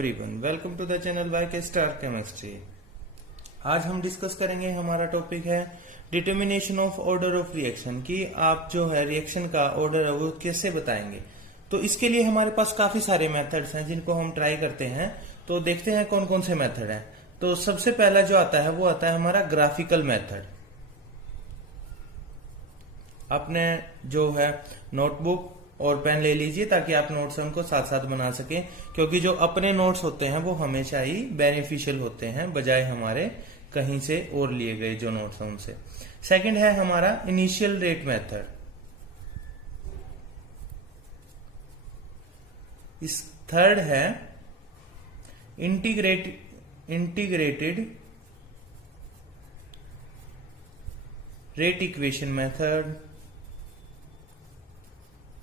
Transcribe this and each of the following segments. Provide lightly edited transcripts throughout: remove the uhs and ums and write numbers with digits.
Everyone, welcome to the channel YK star chemistry. आज हम discuss करेंगे, हमारा टॉपिक है determination of order of reaction की आप जो है रिएक्शन का ऑर्डर है वो कैसे बताएंगे। तो इसके लिए हमारे पास काफी सारे मेथड्स हैं जिनको हम ट्राई करते हैं। तो देखते हैं कौन कौन से मेथड हैं। तो सबसे पहला जो आता है वो आता है हमारा ग्राफिकल मेथड। आपने जो है नोटबुक और पेन ले लीजिए ताकि आप नोट्स उनको साथ साथ बना सकें, क्योंकि जो अपने नोट्स होते हैं वो हमेशा ही बेनिफिशियल होते हैं बजाय हमारे कहीं से और लिए गए जो नोट्स हैं उनसे। सेकंड है हमारा इनिशियल रेट मेथड। इस थर्ड है इंटीग्रेटेड रेट इक्वेशन मेथड।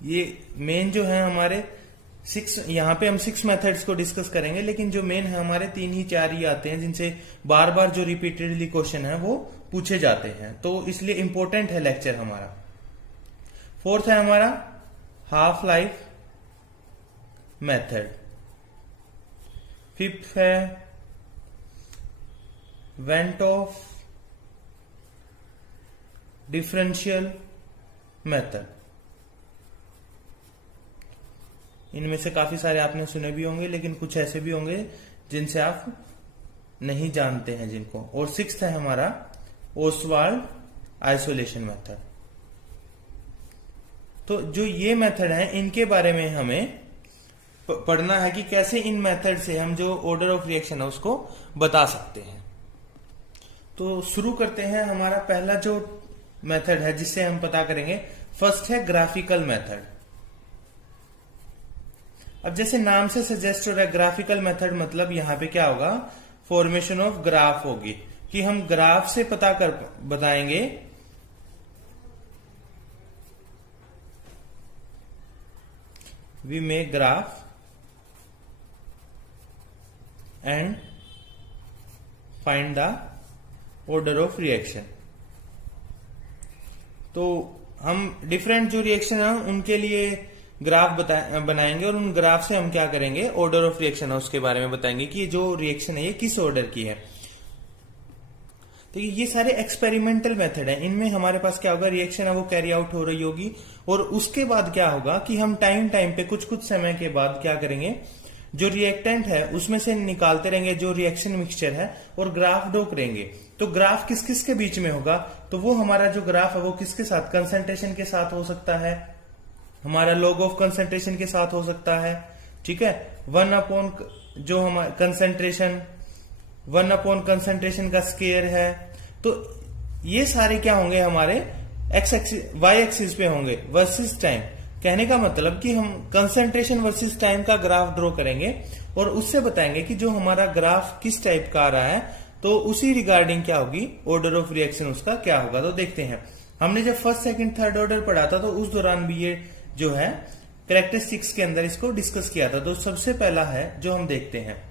ये मेन जो है हमारे यहाँ पे हम 6 मेथड्स को डिस्कस करेंगे, लेकिन जो मेन है हमारे 3 ही 4 ही आते हैं जिनसे बार बार जो रिपीटेडली क्वेश्चन है वो पूछे जाते हैं, तो इसलिए इंपॉर्टेंट है लेक्चर हमारा। फोर्थ है हमारा हाफ लाइफ मेथड। फिफ्थ है वेंट ऑफ डिफरेंशियल मेथड। इनमें से काफी सारे आपने सुने भी होंगे, लेकिन कुछ ऐसे भी होंगे जिनसे आप नहीं जानते हैं जिनको। और सिक्स्थ है हमारा ओसवाल्ड आइसोलेशन मेथड। तो जो ये मेथड है इनके बारे में हमें पढ़ना है कि कैसे इन मेथड से हम जो ऑर्डर ऑफ रिएक्शन है उसको बता सकते हैं। तो शुरू करते हैं। हमारा पहला जो मेथड है जिससे हम पता करेंगे, फर्स्ट है ग्राफिकल मेथड। अब जैसे नाम से सजेस्ट हो रहा है ग्राफिकल मेथड, मतलब यहां पे क्या होगा, फॉर्मेशन ऑफ ग्राफ होगी कि हम ग्राफ से पता कर बताएंगे we make graph and find the order of reaction. तो हम डिफरेंट जो रिएक्शन है उनके लिए ग्राफ बनाएंगे और उन ग्राफ से हम क्या करेंगे, ऑर्डर ऑफ रिएक्शन है उसके बारे में बताएंगे कि जो रिएक्शन है ये किस ऑर्डर की है। तो ये सारे एक्सपेरिमेंटल मेथड है। इनमें हमारे पास क्या होगा, रिएक्शन है वो कैरी आउट हो रही होगी और उसके बाद क्या होगा कि हम टाइम पे कुछ समय के बाद क्या करेंगे, जो रिएक्टेंट है उसमें से निकालते रहेंगे जो रिएक्शन मिक्सचर है और ग्राफ ड्रॉ करेंगे। तो ग्राफ किस किस के बीच में होगा, तो वो हमारा जो ग्राफ है वो किसके साथ, कंसंट्रेशन के साथ हो सकता है, हमारा लॉग ऑफ कंसंट्रेशन के साथ हो सकता है, ठीक है। 1 अपॉन जो हमारा कंसंट्रेशन 1 अपॉन कंसंट्रेशन का स्केयर है। तो ये सारे क्या होंगे हमारे एक्स एक्सिस वाई एक्सिस पे होंगे वर्सेस टाइम। कहने का मतलब कि हम कंसंट्रेशन वर्सेस टाइम का ग्राफ ड्रॉ करेंगे और उससे बताएंगे कि जो हमारा ग्राफ किस टाइप का आ रहा है, तो उसी रिगार्डिंग क्या होगी, ऑर्डर ऑफ रिएक्शन उसका क्या होगा। तो देखते हैं, हमने जब फर्स्ट सेकंड थर्ड ऑर्डर पढ़ा था तो उस दौरान भी ये जो है कैरेक्टरिस्टिक्स के अंदर इसको डिस्कस किया था। तो सबसे पहला है जो हम देखते हैं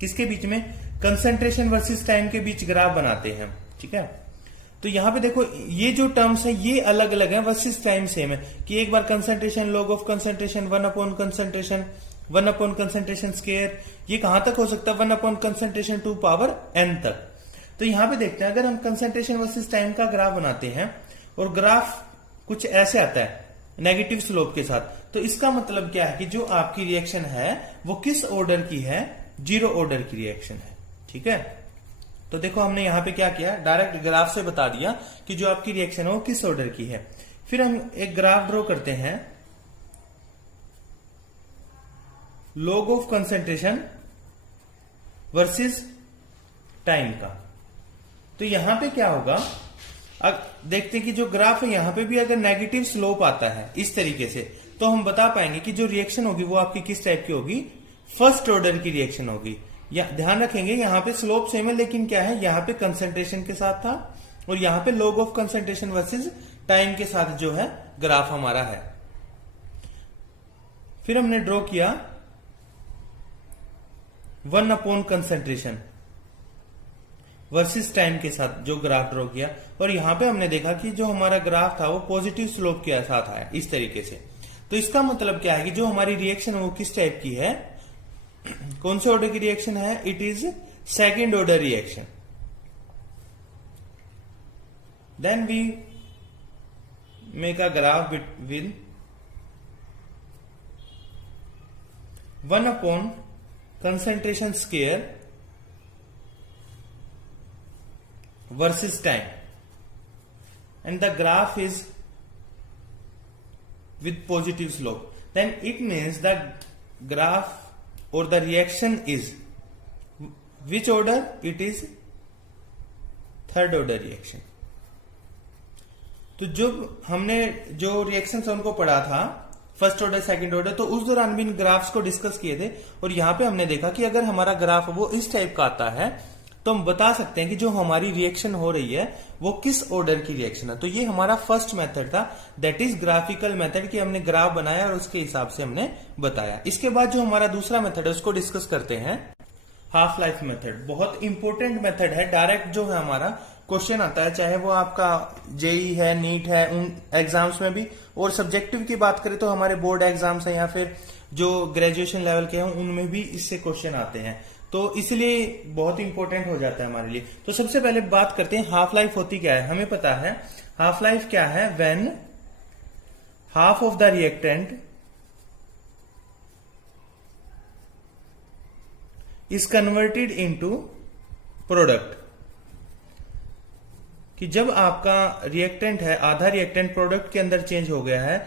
किसके बीच में, कंसंट्रेशन वर्सेस टाइम के बीच ग्राफ बनाते हैं, ठीक है। तो यहां पे देखो ये जो टर्म्स है ये अलग अलग है, वर्सेस टाइम सेम है कि एक बार concentration log of concentration 1 upon concentration 1 upon concentration square, ये कहां तक हो सकता है, 1 upon concentration to power n तक। तो यहां पे देखते हैं अगर हम कंसंट्रेशन वर्सेस टाइम का ग्राफ बनाते हैं और ग्राफ कुछ ऐसे आता है नेगेटिव स्लोप के साथ, तो इसका मतलब क्या है कि जो आपकी रिएक्शन है वो किस ऑर्डर की है, 0 ऑर्डर की रिएक्शन है, ठीक है। तो देखो हमने यहां पे क्या किया, डायरेक्ट ग्राफ से बता दिया कि जो आपकी रिएक्शन है वो किस ऑर्डर की है। फिर हम एक ग्राफ ड्रॉ करते हैं log of concentration versus time का। तो यहां पे क्या होगा, अब देखते हैं कि जो ग्राफ है यहां पे भी अगर नेगेटिव स्लोप आता है इस तरीके से, तो हम बता पाएंगे कि जो रिएक्शन होगी वो आपकी किस टाइप की होगी, फर्स्ट ऑर्डर की रिएक्शन होगी। या ध्यान रखेंगे यहां पे स्लोप सेम है, लेकिन क्या है यहां पे कंसंट्रेशन के साथ था और यहां पे log of concentration versus time के साथ जो है ग्राफ हमारा है। फिर हमने ड्रॉ किया 1 अपॉन कंसंट्रेशन वर्सेस टाइम के साथ जो ग्राफ ड्रॉ किया, और यहां पे हमने देखा कि जो हमारा ग्राफ था वो पॉजिटिव स्लोप के साथ आया इस तरीके से। तो इसका मतलब क्या है कि जो हमारी रिएक्शन है वो किस टाइप की है, कौन से ऑर्डर की रिएक्शन है? It is second order reaction. Then we make a graph with 1 upon concentration square versus time, and the graph is with positive slope. Then it means the graph or the reaction is which order? It is third order reaction. तो जब हमने जो reactions उनको पढ़ा था first order second order, तो उस दौरान भी इन ग्राफ्स को डिस्कस किए थे. और यहां पे हमने देखा कि अगर हमारा ग्राफ वो इस टाइप का आता है तो हम बता सकते हैं कि जो हमारी रिएक्शन हो रही है वो किस ऑर्डर की रिएक्शन है. तो ये हमारा फर्स्ट मेथड था, दैट इज ग्राफिकल मेथड, कि हमने ग्राफ बनाया और उसके हिसाब से हमने बताया. इसके बाद जो हमारा दूसरा मेथड है उसको डिस्कस करते हैं, हाफ लाइफ मेथड. बहुत इंपॉर्टेंट मेथड है. डायरेक्ट जो है हमारा क्वेश्चन आता है, चाहे वो आपका जेई है, नीट है, उन एग्जाम्स में भी. और सब्जेक्टिव की बात करें तो हमारे बोर्ड एग्जाम्स हैं या फिर जो ग्रेजुएशन लेवल के हैं उनमें भी इससे क्वेश्चन आते हैं. तो इसलिए बहुत इंपॉर्टेंट हो जाता है हमारे लिए. तो सबसे पहले बात करते हैं हाफ लाइफ होती क्या है. हमें पता है हाफ लाइफ क्या है, when half of the reactant is converted into product. कि जब आपका रिएक्टेंट है, आधा रिएक्टेंट प्रोडक्ट के अंदर चेंज हो गया है,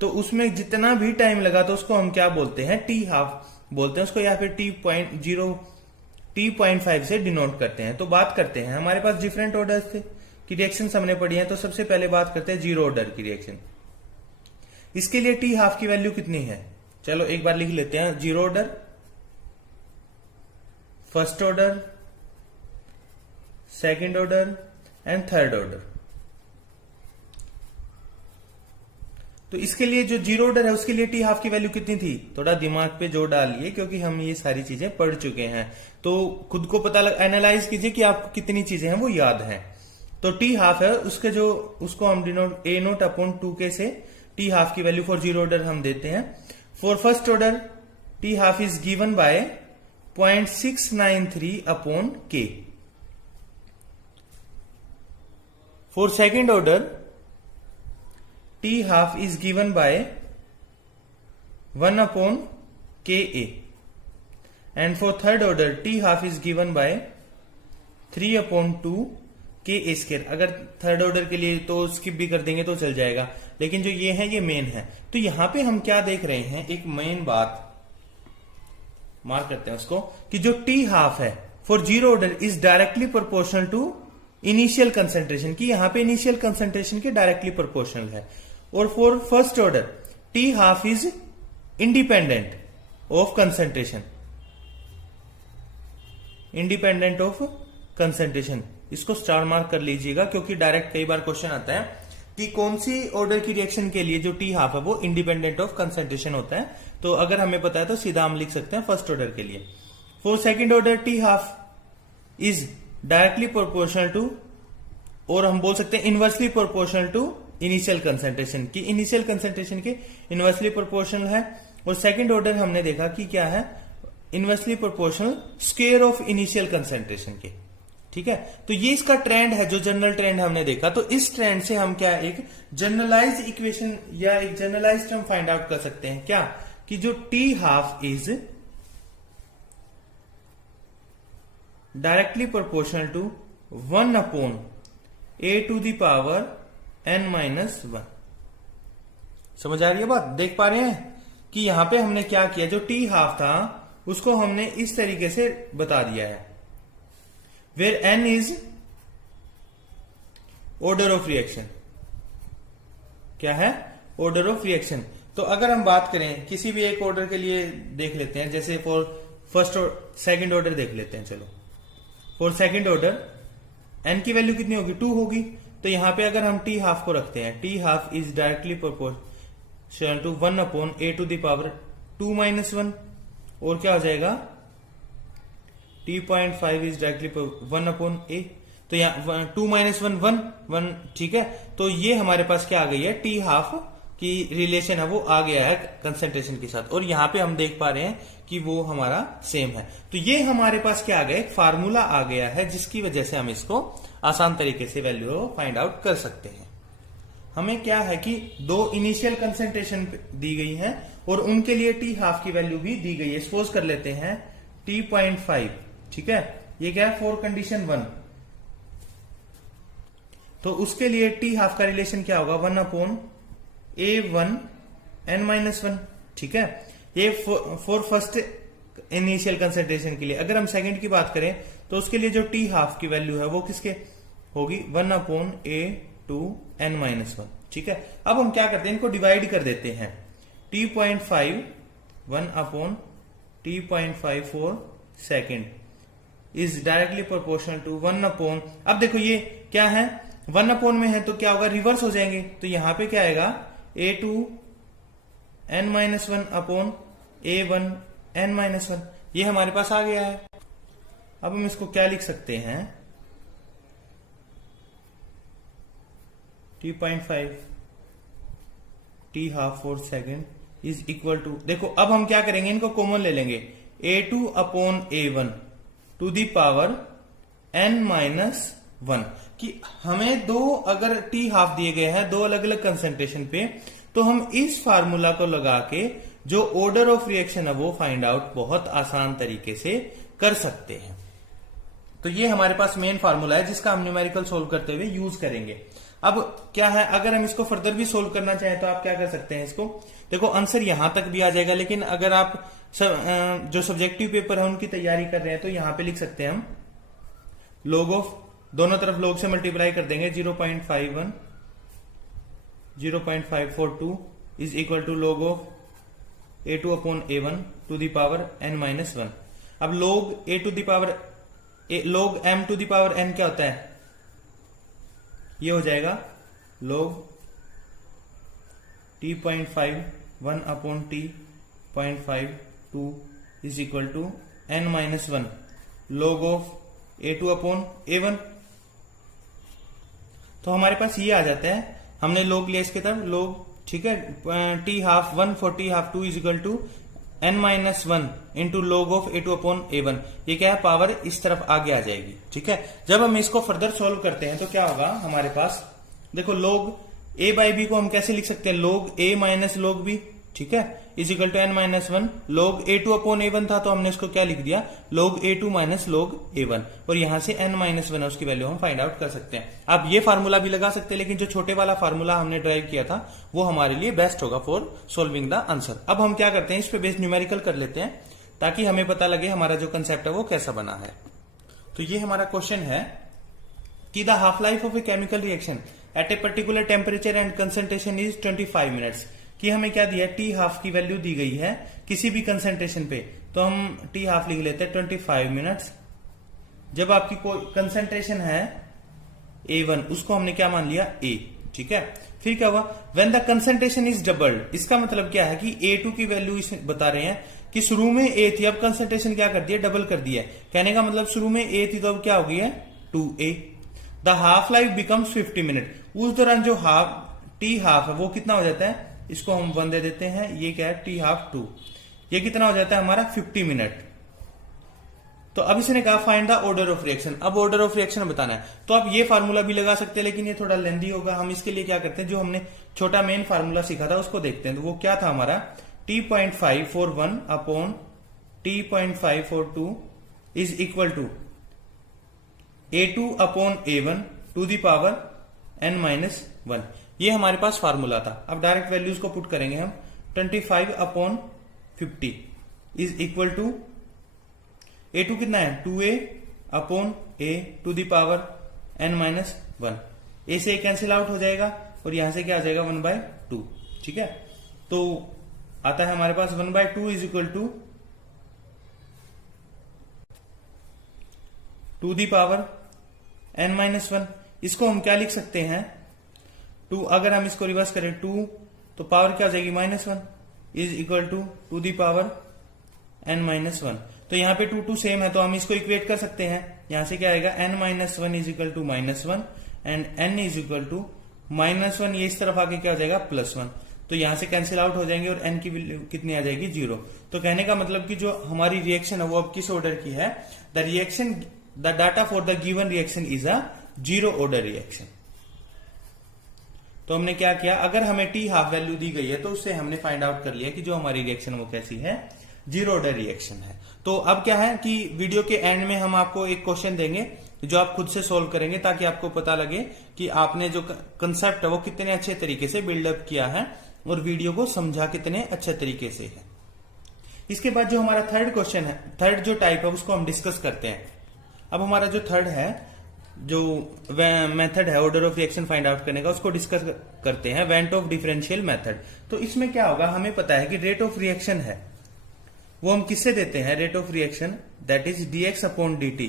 तो उसमें जितना भी टाइम लगा तो उसको हम क्या बोलते हैं? टी हाफ बोलते हैं उसको, या फिर T.5 से डिनोट करते हैं. तो बात करते हैं, हमारे पास डिफरेंट ऑर्डर्स थे कि रिएक्शन हमने पढ़ी है. तो सबसे पहले बात करते हैं जीरो ऑर्डर की रिएक्शन. इसके लिए टी हाफ की वैल्यू कितनी है? चलो एक बार लिख लेते हैं. Zero order, first order, second order and third order. तो इसके लिए जो जीरो ऑर्डर है उसके लिए टी हाफ की वैल्यू कितनी थी? थोड़ा दिमाग पे जोर डालिए क्योंकि हम ये सारी चीजें पढ़ चुके हैं. तो खुद को पता एनालाइज कीजिए कि आपको कितनी चीजें हैं वो याद हैं. तो टी हाफ है उसके जो उसको हम डिनोट ए नोट अपॉन 2k से टी हाफ की वैल्यू फॉर जीरो ऑर्डर हम देते हैं. For first order T half is given by 0.693 upon k. For second order, T half is given by 1 upon Ka. And for third order, T half is given by 3 upon 2 Ka square. अगर third order के लिए तो skip भी कर देंगे तो चल जाएगा, लेकिन जो ये है ये मेन है. तो यहां पे हम क्या देख रहे हैं, एक मेन बात मार्क करते हैं उसको, कि जो T हाफ है for zero order is directly proportional to initial concentration, की यहां पे इनिशियल कंसेंट्रेशन के डायरेक्टली प्रोपोर्शनल है. और for first order T half is independent of concentration, independent of concentration. इसको स्टार मार्क कर लीजिएगा क्योंकि डायरेक्ट कई बार क्वेश्चन आता है कि कौन सी ऑर्डर की रिएक्शन के लिए जो टी हाफ है वो इंडिपेंडेंट ऑफ कंसेंट्रेशन होता है. तो अगर हमें पता है तो सीधा हम लिख सकते हैं फर्स्ट ऑर्डर के लिए. For second order T half is directly proportional to, और हम बोल सकते हैं inversely proportional to initial concentration, की इनिशियल कंसेंट्रेशन के इनवर्सली प्रोपोर्शनल है. और सेकंड ऑर्डर हमने देखा कि क्या है, inversely proportional square of initial concentration के. ठीक है, तो ये इसका ट्रेंड है, जो जनरल ट्रेंड हमने देखा. तो इस ट्रेंड से हम क्या एक जनरलाइज इक्वेशन या एक जनरलाइज टर्म फाइंड आउट कर सकते हैं, क्या कि जो T half is directly proportional to 1 upon a to the power n-1. समझ आ रही है बात? देख पा रहे हैं कि यहां पे हमने क्या किया, जो टी हाफ था उसको हमने इस तरीके से बता दिया है, where n is order of reaction. क्या है? Order of reaction. तो अगर हम बात करें किसी भी एक ऑर्डर के लिए देख लेते हैं, जैसे फॉर फर्स्ट और सेकेंड ऑर्डर देख लेते हैं. चलो फॉर सेकेंड ऑर्डर n की वैल्यू कितनी होगी? 2 होगी. तो यहां पे अगर हम टी हाफ को रखते हैं, T half is directly proportional to 1 upon a to the power 2-1. और क्या हो जाएगा? T.5 is directly 1 upon a. तो यहाँ 2-1 1. ठीक है, तो ये हमारे पास क्या आ गई है? टी हाफ कि रिलेशन है वो आ गया है कंसेंट्रेशन के साथ, और यहां पे हम देख पा रहे हैं कि वो हमारा सेम है। तो ये हमारे पास क्या आ गया, एक फार्मूला आ गया है जिसकी वजह से हम इसको आसान तरीके से वैल्यू फाइंड आउट कर सकते हैं। हमें क्या है कि दो इनिशियल कंसेंट्रेशन दी गई है और उनके लिए टी हाफ की वैल्यू भी दी गई है। सपोज कर लेते हैं T.5, ठीक है, ये क्या है फॉर कंडीशन 1। तो उसके लिए टी हाफ का रिलेशन क्या होगा, 1/A1n-1, ठीक है। ये फॉर फर्स्ट इनिशियल कंसेंट्रेशन के लिए। अगर हम सेकंड की बात करें तो उसके लिए जो टी हाफ की वैल्यू है वो किसके होगी, 1/A2n-1, ठीक है। अब हम क्या करते हैं, इनको डिवाइड कर देते हैं। T.5 1/T.54 second is directly proportional to 1/। अब देखो ये क्या है, 1/, में है तो क्या होगा, रिवर्स हो जाएंगे। तो यहां पे क्या आएगा, A2n-1/A1n-1, ये हमारे पास आ गया है। अब हम इसको क्या लिख सकते हैं, T.5 T.12 4 second is equal to, देखो अब हम क्या करेंगे, इनको कॉमन ले लेंगे, A2/A1 to the power n-1, कि हमें दो अगर टी हाफ दिए गए हैं दो अलग अलग कंसेंट्रेशन पे, तो हम इस फार्मूला को लगा के जो ऑर्डर ऑफ रिएक्शन है वो फाइंड आउट बहुत आसान तरीके से कर सकते हैं। तो ये हमारे पास मेन फार्मूला है जिसका हम न्यूमेरिकल सोल्व करते हुए यूज करेंगे। अब क्या है, अगर हम इसको फर्दर भी सोल्व करना चाहें तो आप क्या कर सकते हैं, इसको देखो आंसर यहां तक भी आ जाएगा, लेकिन अगर आप जो सब्जेक्टिव पेपर है उनकी तैयारी कर रहे हैं तो यहां पे लिख सकते हैं हम log ऑफ, दोनों तरफ log से मल्टीप्लाई कर देंगे, 0.51 0.542 is equal to log of A2/A1 to the power n-1। अब log A to the power log m to the power n क्या होता है, ये हो जाएगा log T.5 1/T.52 is equal to n-1 log of A2/A1। तो हमारे पास ये आ जाता है, हमने log लिया इसके तरफ log, ठीक है, T.12 for T.2 is equal to n-1 into log of A2/A1। ये क्या है, पावर इस तरफ आगे आ जाएगी, ठीक है। जब हम इसको फर्दर सॉल्व करते हैं तो क्या होगा हमारे पास, देखो log A बाई बी को हम कैसे लिख सकते हैं, log A minus log B, ठीक है, is equal to n-1। log A2/A1 था तो हमने इसको क्या लिख दिया, log A2 minus log A1, और यहां से n-1 है उसकी वैल्यू हम फाइंड आउट कर सकते हैं। आप ये फार्मूला भी लगा सकते हैं, लेकिन जो छोटे वाला फार्मूला हमने ड्राइव किया था वो हमारे लिए बेस्ट होगा फॉर सोल्विंग द आंसर। अब हम क्या करते हैं, इस पे बेस्ड न्यूमेरिकल कर लेते हैं ताकि हमें पता लगे हमारा जो कंसेप्ट है वो कैसा बना है। तो ये हमारा क्वेश्चन है कि the half life of a chemical reaction at a particular temperature and concentration is 25 minutes. कि हमें क्या दिया, टी हाफ की वैल्यू दी गई है किसी भी कंसेंट्रेशन पे, तो हम टी हाफ लिख लेते हैं 25 मिनट्स। जब आपकी कोई कंसेंट्रेशन है A1, उसको हमने क्या मान लिया, A, ठीक है। फिर क्या हुआ, when the concentration is doubled, इसका मतलब क्या है कि A2 की वैल्यू बता रहे हैं कि शुरू में A थी, अब कंसेंट्रेशन क्या कर दिया, डबल कर दिया है। कहने का मतलब शुरू में A थी तो अब क्या हो गई है, 2A। The half life becomes 50 minute. उस दौरान जो टी हाफ है वो कितना हो जाता है, इसको हम 1 दे देते हैं, ये क्या है T.2, ये कितना हो जाता है हमारा 50 मिनट। तो अब इसने कहा find the order of reaction. अब ऑर्डर ऑफ रिएक्शन बताना है तो आप ये फार्मूला भी लगा सकते हैं, लेकिन ये थोड़ा लेंदी होगा। हम इसके लिए क्या करते हैं, जो हमने छोटा मेन फार्मूला सीखा था उसको देखते हैं। तो वो क्या था हमारा, T.541 upon T.542 is equal to A2/A1 to the power n-1। ये हमारे पास फार्मूला था। अब डायरेक्ट वैल्यूज को पुट करेंगे हम, 25/50 इज इक्वल टू A2 कितना है, 2A/A to the power n-1। A से कैंसिल आउट हो जाएगा और यहां से क्या आ जाएगा, 1/2, ठीक है। तो आता है हमारे पास 1/2 is equal to 2 the power n-1। इसको हम क्या लिख सकते हैं, 2, अगर हम इसको रिवर्स करें 2 तो पावर क्या हो जाएगी, -1 is equal to 2 the power n-1। तो यहाँ पे 2 सेम है तो हम इसको इक्वेट कर सकते हैं। यहां से क्या आएगा, n-1 is equal to -1 and n is equal to -1, ये इस तरफ आके क्या हो जाएगा, +1। तो यहां से कैंसिल आउट हो जाएंगे और n की वैल्यू कितनी आ जाएगी 0। तो कहने का मतलब कि जो हमारी रिएक्शन है वो अब किस ऑर्डर की है, the data for the given reaction is a 0 order reaction. तो हमने क्या किया, अगर हमें t हाफ वैल्यू दी गई है तो उससे हमने फाइंड आउट कर लिया कि जो हमारी रिएक्शन वो कैसी है, 0 ऑर्डर रिएक्शन है। तो अब क्या है कि वीडियो के एंड में हम आपको एक क्वेश्चन देंगे जो आप खुद से सोल्व करेंगे, ताकि आपको पता लगे कि आपने जो कंसेप्ट है वो कितने अच्छे तरीके से बिल्डअप किया है और वीडियो को समझा कितने अच्छे तरीके से है। इसके बाद जो हमारा थर्ड क्वेश्चन है, थर्ड जो टाइप है उसको हम डिस्कस करते हैं। अब हमारा जो थर्ड है, जो मेथड है order of reaction find out करने का, उसको डिस्कस करते हैं, वेंट ऑफ डिफरेंशियल मेथड। तो इसमें क्या होगा, हमें पता है कि रेट ऑफ रिएक्शन है वो हम किससे देते हैं, rate of reaction that is dx upon dt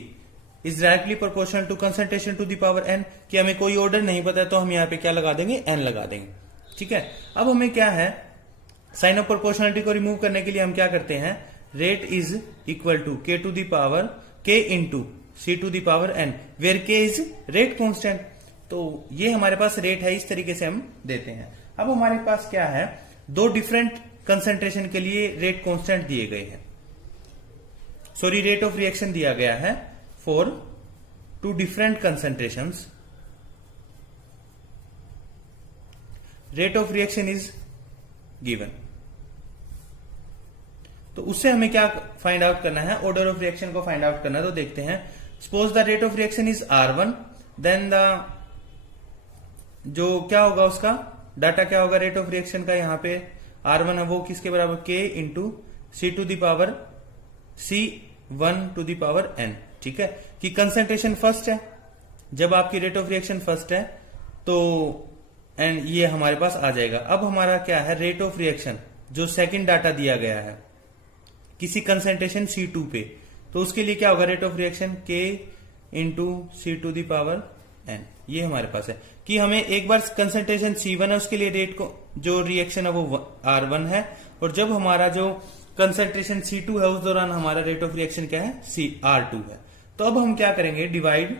is directly proportional to concentration to the power n। कि हमें कोई ऑर्डर नहीं पता है तो हम यहाँ पे क्या लगा देंगे, n लगा देंगे। ठीक है, अब हमें क्या है, साइन ऑफ प्रोपोर्शनलिटी को रिमूव करने के लिए हम क्या करते हैं, rate is equal to k to the power k into c to the power n, where k is rate constant. तो ये हमारे पास रेट है, इस तरीके से हम देते हैं। अब हमारे पास क्या है, दो डिफरेंट कंसंट्रेशन के लिए रेट कांस्टेंट दिए गए हैं, सॉरी रेट ऑफ रिएक्शन दिया गया है for two different concentrations. Rate of reaction is given. तो उससे हमें क्या फाइंड आउट करना है, ऑर्डर ऑफ रिएक्शन को फाइंड आउट करना है। तो देखते हैं, suppose the rate of reaction is R1, then the जो क्या होगा उसका डाटा क्या होगा रेट ऑफ रिएक्शन का, यहां पे R1 है वो किसके बराबर, K into C to the power C1 to the power N। ठीक है, कि कंसंट्रेशन फर्स्ट है, जब आपकी रेट ऑफ रिएक्शन फर्स्ट है तो एंड ये हमारे पास आ जाएगा। अब हमारा क्या है, रेट ऑफ रिएक्शन जो सेकंड डाटा दिया गया है किसी कंसंट्रेशन C2 पे, तो उसके लिए क्या होगा, rate of reaction K into C to the power N। ये हमारे पास है कि हमें एक बार कंसंट्रेशन C1 है उसके लिए रेट को जो रिएक्शन है वो R1 है, और जब हमारा जो कंसंट्रेशन C2 है उस दौरान हमारा रेट ऑफ रिएक्शन क्या है, R2 है। तो अब हम क्या करेंगे, डिवाइड,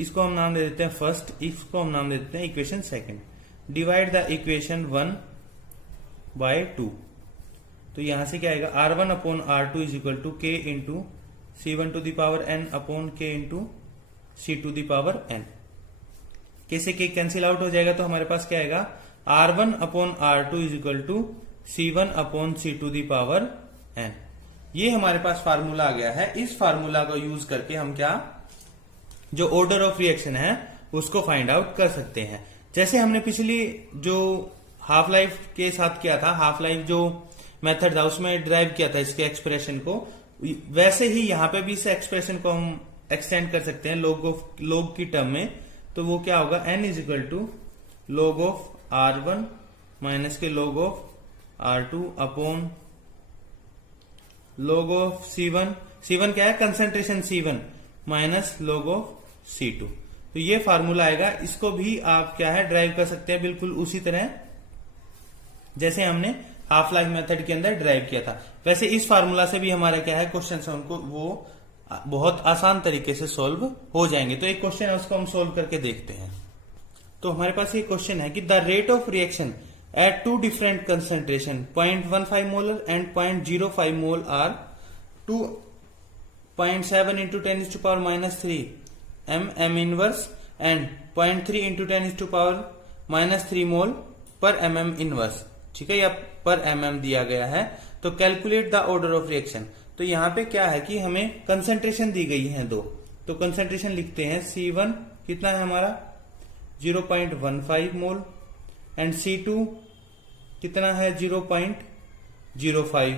इसको हम नाम दे देते हैं फर्स्ट, इसको हम नाम दे देते हैं equation second. Divide the equation 1 by 2। तो यहां से क्या आएगा, R1 upon R2 is equal to K into C1 to the power N upon K into C to the power N। K से K कैंसिल आउट हो जाएगा, तो हमारे पास क्या आएगा, R1 upon R2 is equal to C1 upon C to the power N। ये हमारे पास फार्मूला आ गया है। इस फार्मूला को यूज करके हम क्या, जो ऑर्डर ऑफ रिएक्शन है उसको फाइंड आउट कर सकते हैं। जैसे हमने पिछली जो हाफ लाइफ के साथ किया था, हाफ लाइफ जो मेथड था उसमें ड्राइव किया था इसके एक्सप्रेशन को, वैसे ही यहाँ पे भी इस एक्सप्रेशन को हम एक्सटेंड कर सकते हैं लॉग की टर्म में। तो वो क्या होगा, n is equal to log of R1 minus के log of R2 upon log of C1। C1 क्या है, concentration C1 minus log of C2। तो ये फार्मूला आएगा, इसको भी आप क्या है ड्राइव कर सकते हैं बिल्कुल उसी तरह जैसे हमने हाफ लाइफ मेथड के अंदर ड्राइव किया था। वैसे इस फार्मूला से भी हमारा क्या है, क्वेश्चन है उनको वो बहुत आसान तरीके से सॉल्व हो जाएंगे। तो एक क्वेश्चन है उसको हम सॉल्व करके देखते हैं। तो हमारे पास ये क्वेश्चन है कि the rate of reaction at two different concentration 0.15 molar and 0.05 mole are 2.7 into 10⁻³ m inverse and 0.3 into 10⁻³ mole per mm inverse. ठीक है, या पर mm दिया गया है। तो calculate the order of reaction. तो यहाँ पे क्या है कि हमें कंसंट्रेशन दी गई है दो, तो कंसंट्रेशन लिखते हैं C1 कितना है हमारा 0.15 मोल एंड C2 कितना है 0.05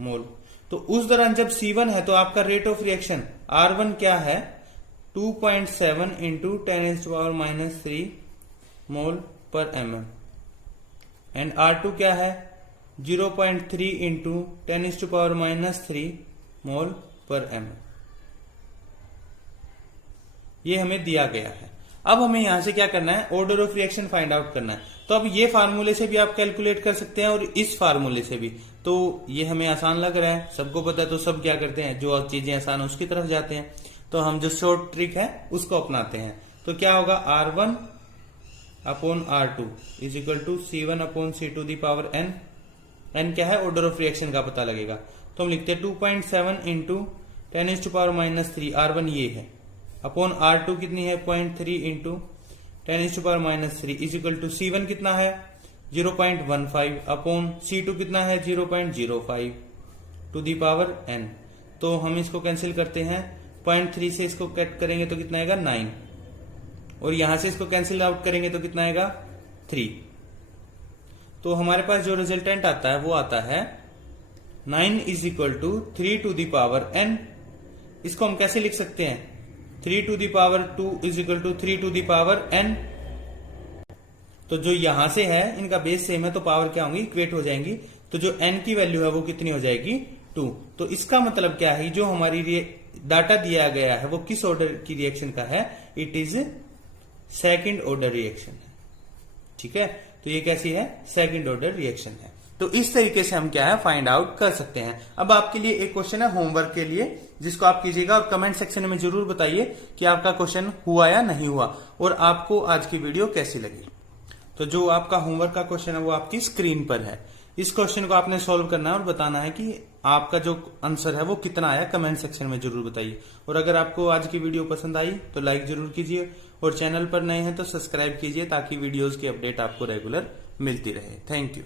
मोल। तो उस दौरान जब C1 है तो आपका रेट ऑफ रिएक्शन R1 क्या है 2.7 into 10⁻³ mole per mm and R2 क्या है 0.3 इंटू 10⁻³ मोल पर mm। ये हमें दिया गया है। अब हमें यहां से क्या करना है, order of reaction find out करना है। तो अब ये फार्मूले से भी आप कैलकुलेट कर सकते हैं और इस फार्मूले से भी। तो ये हमें आसान लग रहा है, सबको पता है, तो सब क्या करते हैं, जो चीजें आसान है उसकी तरफ जाते हैं। तो हम जो शॉर्ट ट्रिक है उसको अपनाते हैं। तो क्या होगा, R1 upon R2 is equal to C1 upon C to the power n। n क्या है, ऑर्डर ऑफ रिएक्शन का पता लगेगा, तो हम लिखते हैं 2.7 इंटू 10 टू पावर -3 R1 ये है, अपॉन R2 कितनी है 0.3 into 10 to power -3 is equal to C1 कितना है 0.15 अपॉन C2 कितना है 0.05 टू दी पावर n। तो हम इसको कैंसिल करते हैं, 0.3 से इसको कट करेंगे तो कितना आएगा 9, और यहां से इसको कैंसिल आउट करेंगे तो कितना आएगा 3। तो हमारे पास जो रिजल्टेंट आता है वो आता है 9 is equal to 3 to the power n। इसको हम कैसे लिख सकते हैं, 3 to the power 2 is equal to 3 to the power n। तो जो यहां से है इनका बेस सेम है तो पावर क्या होंगी, इक्वेट हो जाएंगी, तो जो n की वैल्यू है वो कितनी हो जाएगी 2। तो इसका मतलब क्या है, जो हमारी डाटा दिया गया है वो किस ऑर्डर की रिएक्शन का है, it is second order reaction है। ठीक है, तो ये कैसी है, सेकंड ऑर्डर रिएक्शन है। तो इस तरीके से हम क्या है फाइंड आउट कर सकते हैं। अब आपके लिए एक क्वेश्चन है होमवर्क के लिए, जिसको आप कीजिएगा और कमेंट सेक्शन में जरूर बताइए कि आपका क्वेश्चन हुआ या नहीं हुआ और आपको आज की वीडियो कैसी लगी। तो जो आपका होमवर्क का क्वेश्चन है वो आपकी स्क्रीन पर है। इस क्वेश्चन को आपने सॉल्व करना है और बताना है कि आपका जो आंसर है वो कितना आया, कमेंट सेक्शन में जरूर बताइए। और अगर आपको आज की वीडियो पसंद आई तो लाइक जरूर कीजिए, और चैनल पर नए हैं तो सब्सक्राइब कीजिए ताकि वीडियोस की अपडेट आपको रेगुलर मिलती रहे। Thank you.